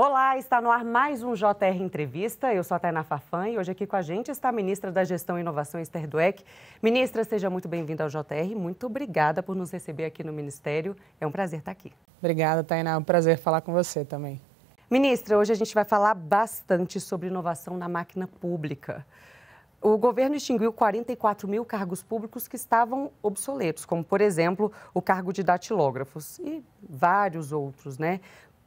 Olá, está no ar mais um JR Entrevista. Eu sou a Tainá Fafan e hoje aqui com a gente está a ministra da Gestão e Inovação, Esther Dweck. Ministra, seja muito bem-vinda ao JR. Muito obrigada por nos receber aqui no Ministério. É um prazer estar aqui. Obrigada, Tainá. É um prazer falar com você também. Ministra, hoje a gente vai falar bastante sobre inovação na máquina pública. O governo extinguiu 44 mil cargos públicos que estavam obsoletos, como, por exemplo, o cargo de datilógrafos e vários outros, né?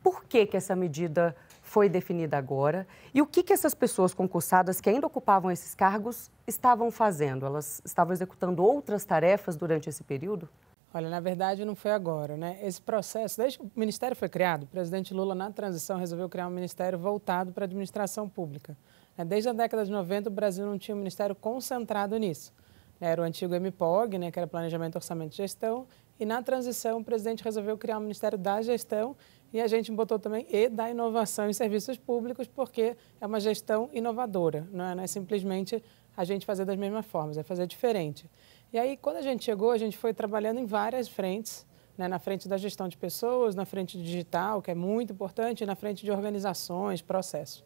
Por que essa medida foi definida agora? E o que essas pessoas concursadas que ainda ocupavam esses cargos estavam fazendo? Elas estavam executando outras tarefas durante esse período? Olha, na verdade não foi agora, né? Esse processo, desde que o Ministério foi criado, o presidente Lula, na transição, resolveu criar um ministério voltado para a administração pública. Desde a década de 90, o Brasil não tinha um ministério concentrado nisso. Era o antigo MPOG, né, que era Planejamento, Orçamento e Gestão, e na transição o presidente resolveu criar um Ministério da Gestão e a gente botou também E da Inovação em Serviços Públicos, porque é uma gestão inovadora, não é simplesmente a gente fazer das mesmas formas, é fazer diferente. E aí, quando a gente chegou, a gente foi trabalhando em várias frentes, né, na frente da gestão de pessoas, na frente digital, que é muito importante, e na frente de organizações, processos.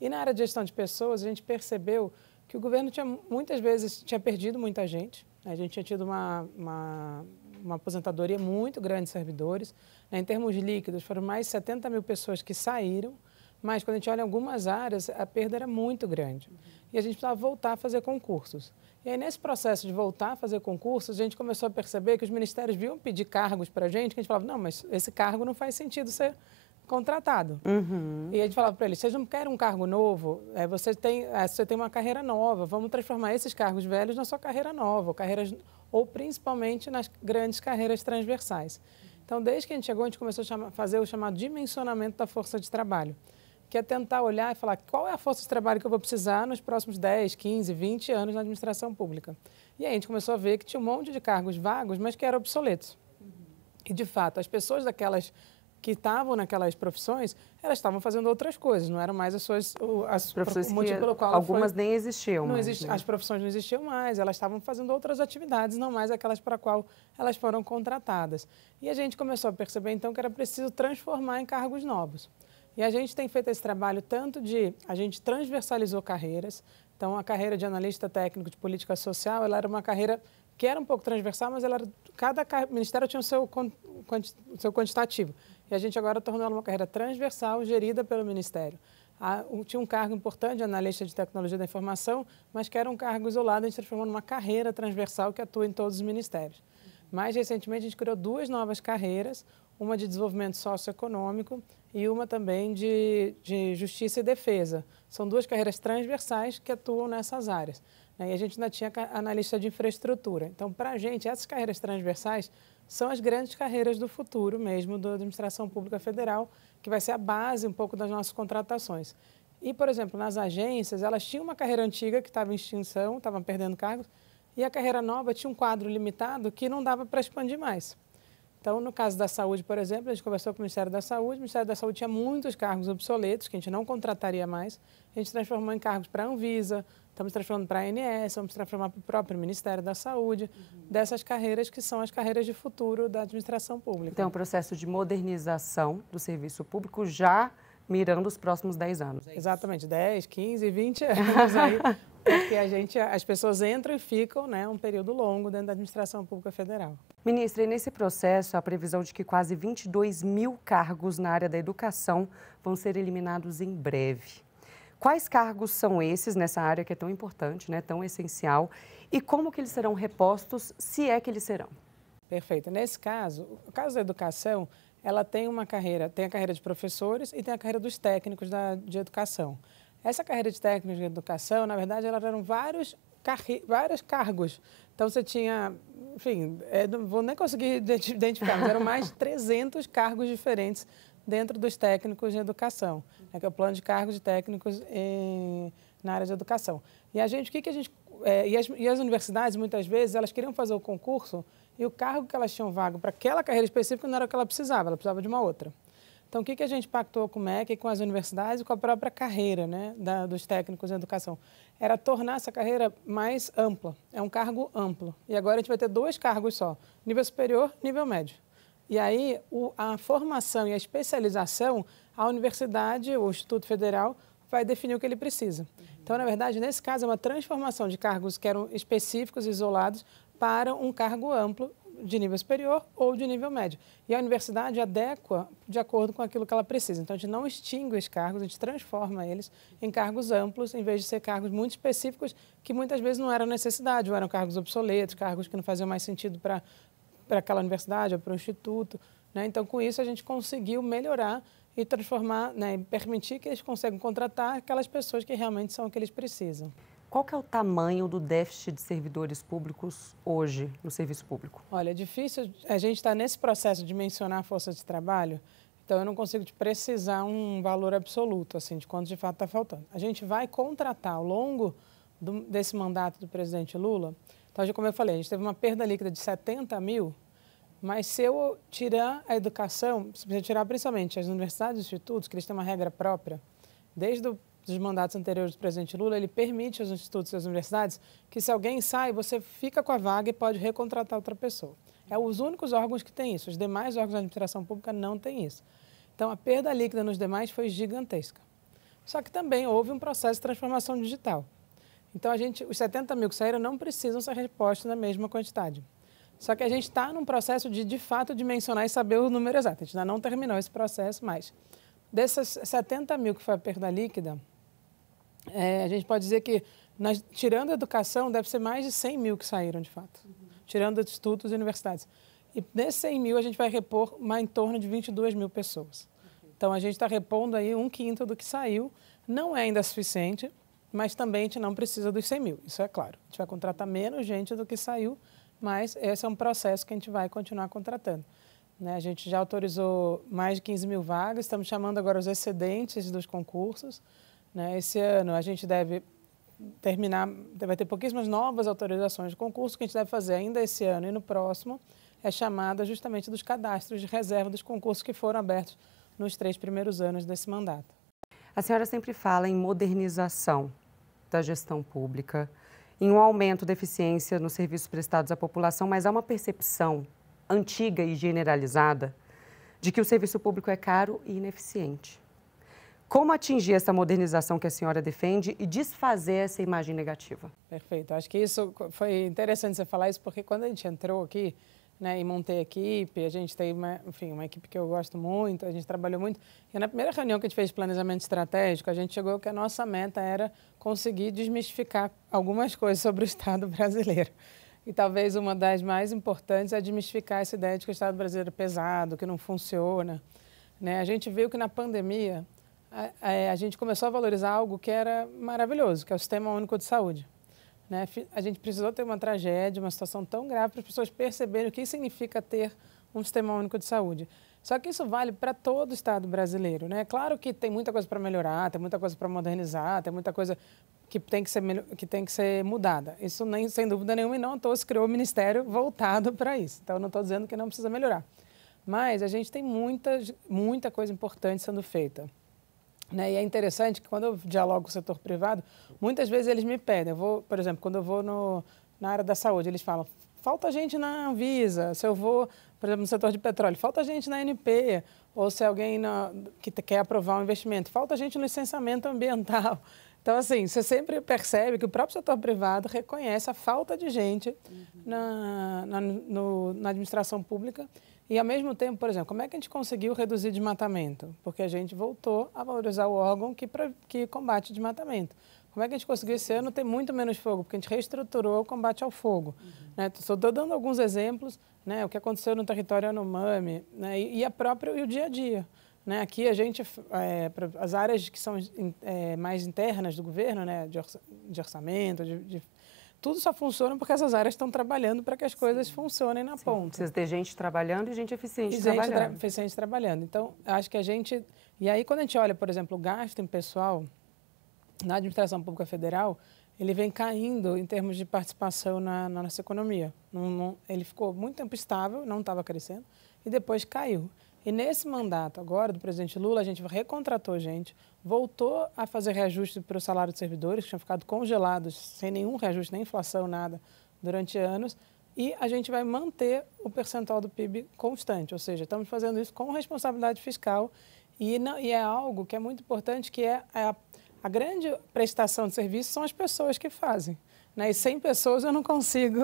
E na área de gestão de pessoas, a gente percebeu que o governo muitas vezes tinha perdido muita gente. A gente tinha tido uma aposentadoria muito grande de servidores. Em termos líquidos, foram mais de 70 mil pessoas que saíram, mas quando a gente olha em algumas áreas, a perda era muito grande. E a gente precisava voltar a fazer concursos. E aí, nesse processo de voltar a fazer concursos, a gente começou a perceber que os ministérios vinham pedir cargos para a gente falava, não, mas esse cargo não faz sentido ser contratado. E a gente falava para eles, vocês não querem um cargo novo, você tem uma carreira nova, vamos transformar esses cargos velhos na sua carreira nova, ou principalmente nas grandes carreiras transversais. Então, desde que a gente chegou, a gente começou a fazer o chamado dimensionamento da força de trabalho, que é tentar olhar e falar qual é a força de trabalho que eu vou precisar nos próximos 10, 15, 20 anos na administração pública. E aí a gente começou a ver que tinha um monte de cargos vagos, mas que eram obsoletos. E, de fato, as pessoas que estavam naquelas profissões, elas estavam fazendo outras coisas, não eram mais as profissões o motivo pelo qual algumas nem existiam mais, né? As profissões não existiam mais, elas estavam fazendo outras atividades, não mais aquelas para a qual elas foram contratadas. E a gente começou a perceber, então, que era preciso transformar em cargos novos. E a gente tem feito esse trabalho a gente transversalizou carreiras. Então, a carreira de analista técnico de política social, ela era uma carreira que era um pouco transversal, mas cada ministério tinha o seu quantitativo. E a gente agora tornou ela uma carreira transversal, gerida pelo Ministério. Tinha um cargo importante de analista de tecnologia da informação, mas que era um cargo isolado, a gente transformou numa carreira transversal que atua em todos os ministérios. Mais recentemente, a gente criou 2 novas carreiras, uma de desenvolvimento socioeconômico e uma também de justiça e defesa. São 2 carreiras transversais que atuam nessas áreas. E a gente ainda tinha analista de infraestrutura. Então, para a gente, essas carreiras transversais são as grandes carreiras do futuro mesmo da administração pública federal, que vai ser a base um pouco das nossas contratações. E, por exemplo, nas agências, elas tinham uma carreira antiga que estava em extinção, estavam perdendo cargos, e a carreira nova tinha um quadro limitado que não dava para expandir mais. Então, no caso da saúde, por exemplo, a gente conversou com o Ministério da Saúde. O Ministério da Saúde tinha muitos cargos obsoletos que a gente não contrataria mais. A gente transformou em cargos para a Anvisa, estamos transformando para a ANS, vamos transformar para o próprio Ministério da Saúde, dessas carreiras que são as carreiras de futuro da administração pública. Então, é um processo de modernização do serviço público já mirando os próximos 10 anos. Exatamente, 10, 15, 20 anos aí, porque as pessoas entram e ficam, né, um período longo dentro da administração pública federal. Ministra, e nesse processo, a previsão de que quase 22 mil cargos na área da educação vão ser eliminados em breve. Quais cargos são esses nessa área que é tão importante, né, tão essencial, e como que eles serão repostos, se é que eles serão? Perfeito. Nesse caso, o caso da educação, ela tem a carreira de professores e tem a carreira dos técnicos de educação. Essa carreira de técnicos de educação, na verdade, elas eram vários cargos. Então, você tinha, enfim, não vou nem conseguir identificar, mas eram mais de 300 cargos diferentes dentro dos técnicos de educação, que é o plano de cargos de técnicos na área de educação. E as universidades, muitas vezes, elas queriam fazer o concurso e o cargo que elas tinham vago para aquela carreira específica não era o que ela precisava de uma outra. Então, o que a gente pactuou com o MEC, com as universidades e com a própria carreira, né, dos técnicos em educação? Era tornar essa carreira mais ampla, é um cargo amplo. E agora a gente vai ter 2 cargos só, nível superior e nível médio. E aí, a formação e a especialização, a universidade, o Instituto Federal, vai definir o que ele precisa. Então, na verdade, nesse caso, é uma transformação de cargos que eram específicos, isolados, para um cargo amplo de nível superior ou de nível médio. E a universidade adequa de acordo com aquilo que ela precisa. Então, a gente não extingue os cargos, a gente transforma eles em cargos amplos, em vez de ser cargos muito específicos, que muitas vezes não eram necessidade, ou eram cargos obsoletos, cargos que não faziam mais sentido para aquela universidade ou para o instituto, né? Então, com isso, a gente conseguiu melhorar e transformar, né, e permitir que eles consigam contratar aquelas pessoas que realmente são o que eles precisam. Qual que é o tamanho do déficit de servidores públicos hoje no serviço público? Olha, é difícil, a gente está nesse processo de mencionar a força de trabalho, então eu não consigo te precisar um valor absoluto, assim, de quanto de fato está faltando. A gente vai contratar ao longo desse mandato do presidente Lula, então, como eu falei, a gente teve uma perda líquida de 70 mil, mas se eu tirar a educação, se eu tirar principalmente as universidades e institutos, que eles têm uma regra própria, desde os mandatos anteriores do presidente Lula, ele permite aos institutos e às universidades que se alguém sai, você fica com a vaga e pode recontratar outra pessoa. É os únicos órgãos que têm isso, os demais órgãos da administração pública não têm isso. Então, a perda líquida nos demais foi gigantesca. Só que também houve um processo de transformação digital. Então, os 70 mil que saíram não precisam ser repostos na mesma quantidade. Só que a gente está num processo de fato, dimensionar e saber o número exato. A gente ainda não terminou esse processo, mas dessas 70 mil que foi a perda líquida, a gente pode dizer que, tirando a educação, deve ser mais de 100 mil que saíram, de fato. Tirando institutos e universidades. E desses 100 mil, a gente vai repor em torno de 22 mil pessoas. Então, a gente está repondo aí 1/5 do que saiu. Não é ainda suficiente, mas também a gente não precisa dos 100 mil, isso é claro. A gente vai contratar menos gente do que saiu, mas esse é um processo que a gente vai continuar contratando. Né? A gente já autorizou mais de 15 mil vagas, estamos chamando agora os excedentes dos concursos. Né? Esse ano a gente deve terminar, vai ter pouquíssimas novas autorizações de concurso, que a gente deve fazer ainda esse ano e no próximo, é chamada justamente dos cadastros de reserva dos concursos que foram abertos nos 3 primeiros anos desse mandato. A senhora sempre fala em modernização da gestão pública, em um aumento da eficiência nos serviços prestados à população, mas há uma percepção antiga e generalizada de que o serviço público é caro e ineficiente. Como atingir essa modernização que a senhora defende e desfazer essa imagem negativa? Perfeito. Acho que isso foi interessante você falar isso, porque quando a gente entrou aqui, né, e montei a equipe, a gente tem uma equipe que eu gosto muito, a gente trabalhou muito. E na primeira reunião que a gente fez de planejamento estratégico, a gente chegou que a nossa meta era conseguir desmistificar algumas coisas sobre o Estado brasileiro. E talvez uma das mais importantes é desmistificar essa ideia de que o Estado brasileiro é pesado, que não funciona. Né? A gente viu que na pandemia a gente começou a valorizar algo que era maravilhoso, que é o Sistema Único de Saúde. Né? A gente precisou ter uma tragédia, uma situação tão grave para as pessoas perceberem o que significa ter um Sistema Único de Saúde. Só que isso vale para todo o Estado brasileiro. Né? Claro que tem muita coisa para melhorar, tem muita coisa para modernizar, tem muita coisa que tem que ser mudada. Isso, nem, sem dúvida nenhuma, e não à toa se criou o Ministério voltado para isso. Então, não estou dizendo que não precisa melhorar. Mas a gente tem muita coisa importante sendo feita. Né? E é interessante que quando eu dialogo com o setor privado, muitas vezes eles me pedem, por exemplo, quando eu vou na área da saúde, eles falam, falta gente na Anvisa, se eu vou, por exemplo, no setor de petróleo, falta gente na ANP, ou se alguém que quer aprovar um investimento, falta gente no licenciamento ambiental. Então, assim, você sempre percebe que o próprio setor privado reconhece a falta de gente na administração pública. E, ao mesmo tempo, por exemplo, como é que a gente conseguiu reduzir desmatamento? Porque a gente voltou a valorizar o órgão que combate desmatamento. Como é que a gente conseguiu esse ano ter muito menos fogo? Porque a gente reestruturou o combate ao fogo. Né? Estou dando alguns exemplos, né? O que aconteceu no território Yanomami, né? E o dia a dia. Né? Aqui a gente, as áreas que são mais internas do governo, né? de orçamento, tudo só funciona porque essas áreas estão trabalhando para que as coisas funcionem na ponta. Precisa ter gente trabalhando e gente eficiente trabalhando. Gente eficiente trabalhando. Então, acho que a gente... E aí, quando a gente olha, por exemplo, o gasto em pessoal na administração pública federal, ele vem caindo em termos de participação na nossa economia. Ele ficou muito tempo estável, não estava crescendo, e depois caiu. E nesse mandato agora do presidente Lula, a gente recontratou gente, voltou a fazer reajuste para o salário dos servidores, que tinham ficado congelados, sem nenhum reajuste, nem inflação, nada, durante anos, e a gente vai manter o percentual do PIB constante, ou seja, estamos fazendo isso com responsabilidade fiscal e é algo que é muito importante, que é a grande prestação de serviço são as pessoas que fazem. Né? E sem pessoas eu não consigo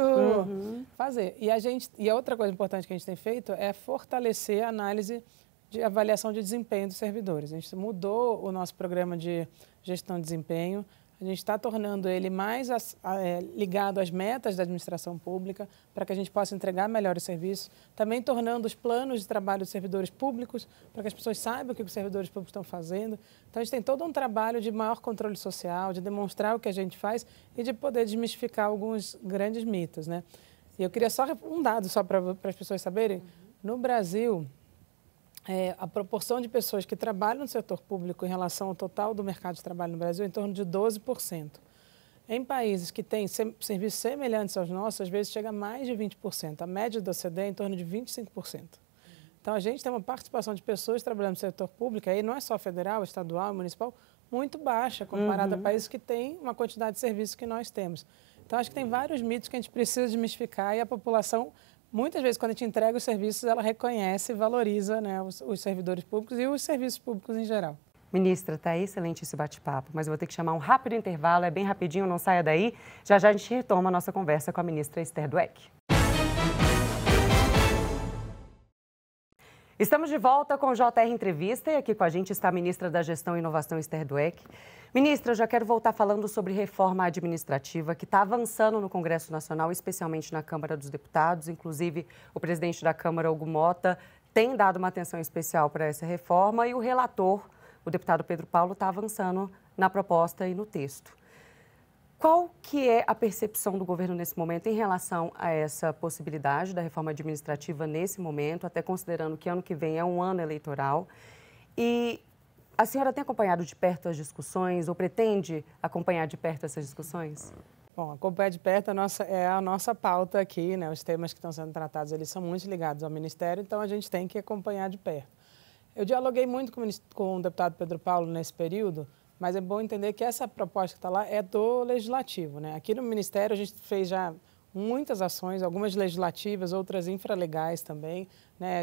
fazer. E a outra coisa importante que a gente tem feito é fortalecer a análise de avaliação de desempenho dos servidores. A gente mudou o nosso programa de gestão de desempenho, a gente está tornando ele mais ligado às metas da administração pública, para que a gente possa entregar melhores serviços, também tornando os planos de trabalho dos servidores públicos, para que as pessoas saibam o que os servidores públicos estão fazendo. Então, a gente tem todo um trabalho de maior controle social, de demonstrar o que a gente faz e de poder desmistificar alguns grandes mitos. Né? E eu queria só um dado só para as pessoas saberem. No Brasil, a proporção de pessoas que trabalham no setor público em relação ao total do mercado de trabalho no Brasil é em torno de 12%. Em países que têm serviços semelhantes aos nossos, às vezes chega a mais de 20%. A média da OCDE é em torno de 25%. Então, a gente tem uma participação de pessoas trabalhando no setor público, aí não é só federal, estadual, municipal, muito baixa, comparado a países que têm uma quantidade de serviços que nós temos. Então, acho que tem vários mitos que a gente precisa desmistificar e a população, muitas vezes, quando a gente entrega os serviços, ela reconhece e valoriza, né, os servidores públicos e os serviços públicos em geral. Ministra, está excelente esse bate-papo, mas eu vou ter que chamar um rápido intervalo, é bem rapidinho, não saia daí. Já já a gente retoma a nossa conversa com a ministra Esther Dweck. Estamos de volta com o JR Entrevista e aqui com a gente está a ministra da Gestão e Inovação, Esther Dweck. Ministra, eu já quero voltar falando sobre reforma administrativa que está avançando no Congresso Nacional, especialmente na Câmara dos Deputados. Inclusive, o presidente da Câmara, Hugo Motta, tem dado uma atenção especial para essa reforma e o relator, o deputado Pedro Paulo, está avançando na proposta e no texto. Qual que é a percepção do governo nesse momento em relação a essa possibilidade da reforma administrativa nesse momento, até considerando que ano que vem é um ano eleitoral? E a senhora tem acompanhado de perto as discussões ou pretende acompanhar de perto essas discussões? Bom, acompanhar de perto é a nossa pauta aqui, né? Os temas que estão sendo tratados, eles são muito ligados ao Ministério, então a gente tem que acompanhar de perto. Eu dialoguei muito com o deputado Pedro Paulo nesse período, mas é bom entender que essa proposta que está lá é do Legislativo, né? Aqui no Ministério a gente fez já muitas ações, algumas legislativas, outras infralegais também, né?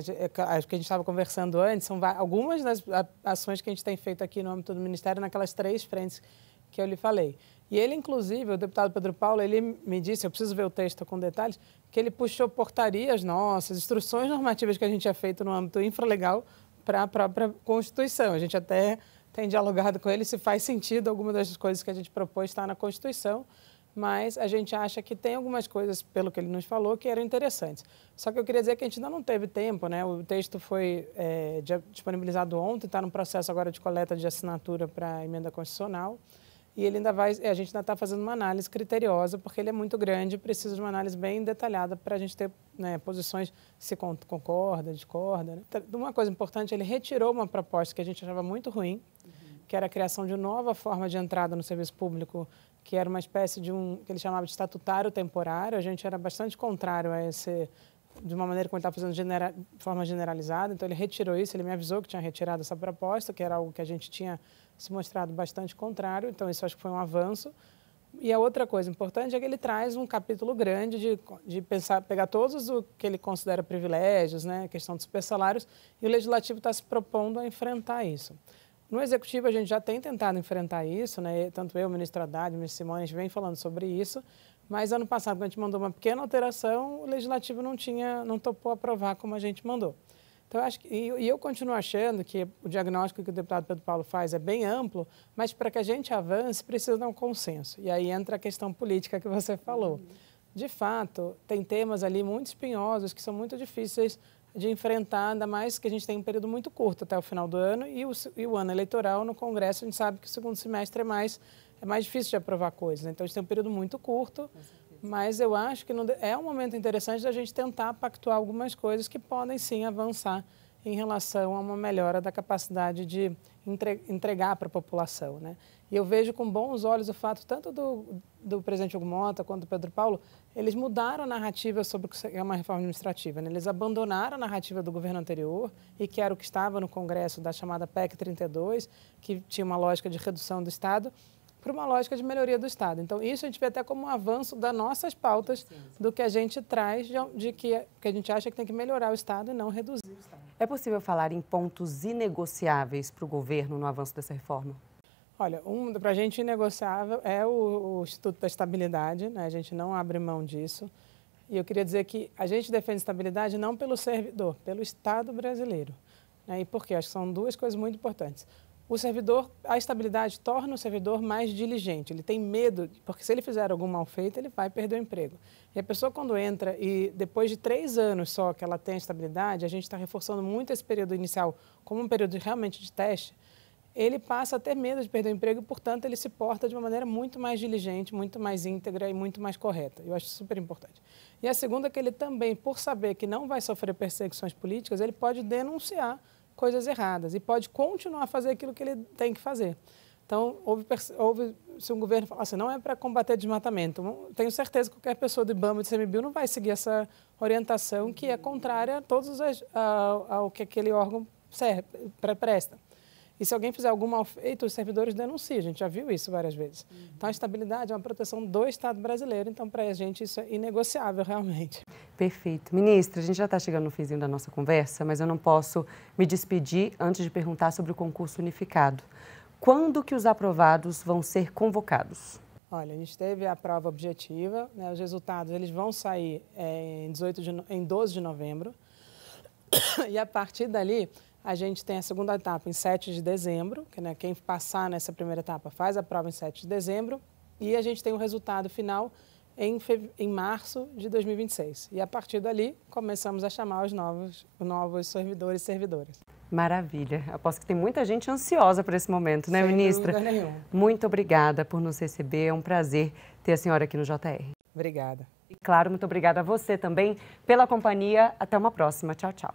Acho que a gente estava conversando antes, são algumas das ações que a gente tem feito aqui no âmbito do Ministério naquelas 3 frentes que eu lhe falei. E ele, inclusive, o deputado Pedro Paulo, ele me disse, eu preciso ver o texto com detalhes, que ele puxou portarias nossas, instruções normativas que a gente tinha feito no âmbito infralegal para a própria Constituição. A gente até tem dialogado com ele se faz sentido alguma das coisas que a gente propôs estar na Constituição, mas a gente acha que tem algumas coisas, pelo que ele nos falou, que eram interessantes. Só que eu queria dizer que a gente ainda não teve tempo, né? O texto foi disponibilizado ontem, está no processo agora de coleta de assinatura para a emenda constitucional, e ele ainda a gente ainda está fazendo uma análise criteriosa, porque ele é muito grande e precisa de uma análise bem detalhada para a gente ter, né, posições se concorda, discorda. Né? Uma coisa importante, ele retirou uma proposta que a gente achava muito ruim, que era a criação de uma nova forma de entrada no serviço público, que era uma espécie de que ele chamava de estatutário temporário. A gente era bastante contrário a de uma maneira como ele estava fazendo de forma generalizada. Então, ele retirou isso, ele me avisou que tinha retirado essa proposta, que era algo que a gente tinha se mostrado bastante contrário. Então, isso acho que foi um avanço. E a outra coisa importante é que ele traz um capítulo grande de pegar todos o que ele considera privilégios, né, a questão dos supersalários, e o Legislativo está se propondo a enfrentar isso. No Executivo, a gente já tem tentado enfrentar isso, né? Tanto eu, o ministro Haddad, o ministro Simone, a gente vem falando sobre isso, mas ano passado, quando a gente mandou uma pequena alteração, o Legislativo não topou aprovar como a gente mandou. Então, eu continuo achando que o diagnóstico que o deputado Pedro Paulo faz é bem amplo, mas para que a gente avance, precisa de um consenso. E aí entra a questão política que você falou. De fato, tem temas ali muito espinhosos, que são muito difíceis de enfrentar, ainda mais que a gente tem um período muito curto até o final do ano, e o ano eleitoral no Congresso, a gente sabe que o segundo semestre é mais difícil de aprovar coisas. Então, a gente tem um período muito curto, mas eu acho que é um momento interessante da gente tentar pactuar algumas coisas que podem, sim, avançar em relação a uma melhora da capacidade de entregar para a população, né? E eu vejo com bons olhos o fato, tanto do presidente Hugo Motta quanto do Pedro Paulo, eles mudaram a narrativa sobre o que é uma reforma administrativa, né? Eles abandonaram a narrativa do governo anterior, e que era o que estava no Congresso da chamada PEC 32, que tinha uma lógica de redução do Estado, para uma lógica de melhoria do Estado. Então, isso a gente vê até como um avanço das nossas pautas, do que a gente traz, de que a gente acha que tem que melhorar o Estado e não reduzir o Estado. É possível falar em pontos inegociáveis para o governo no avanço dessa reforma? Olha, para a gente inegociável é o Instituto da Estabilidade, né? A gente não abre mão disso. E eu queria dizer que a gente defende estabilidade não pelo servidor, pelo Estado brasileiro. Né? E por quê? Acho que são duas coisas muito importantes. O servidor, a estabilidade torna o servidor mais diligente. Ele tem medo, porque se ele fizer algum mal feito, ele vai perder o emprego. E a pessoa, quando entra e depois de 3 anos só que ela tem a estabilidade, a gente está reforçando muito esse período inicial como um período realmente de teste, ele passa a ter medo de perder o emprego e, portanto, ele se porta de uma maneira muito mais diligente, muito mais íntegra e muito mais correta. Eu acho super importante. E a segunda é que ele também, por saber que não vai sofrer perseguições políticas, ele pode denunciar coisas erradas e pode continuar a fazer aquilo que ele tem que fazer. Então, se um governo falar assim, não é para combater desmatamento, tenho certeza que qualquer pessoa do IBAMA e do ICMBio não vai seguir essa orientação que é contrária a todos ao que aquele órgão presta. E se alguém fizer algum mal feito, os servidores denunciam. A gente já viu isso várias vezes. Então, a estabilidade é uma proteção do Estado brasileiro. Então, para a gente, isso é inegociável, realmente. Perfeito. Ministra, a gente já está chegando no finzinho da nossa conversa, mas eu não posso me despedir antes de perguntar sobre o concurso unificado. Quando que os aprovados vão ser convocados? Olha, a gente teve a prova objetiva, né? Os resultados eles vão sair em 12 de novembro. E, a partir dali, a gente tem a segunda etapa em 7 de dezembro, que, né, quem passar nessa primeira etapa faz a prova em 7 de dezembro, e a gente tem o resultado final em março de 2026. E a partir dali, começamos a chamar os novos servidores e servidoras. Maravilha. Aposto que tem muita gente ansiosa por esse momento, né, ministra? Sem dúvida nenhuma. Muito obrigada por nos receber. É um prazer ter a senhora aqui no JR. Obrigada. E, claro, muito obrigada a você também pela companhia. Até uma próxima. Tchau, tchau.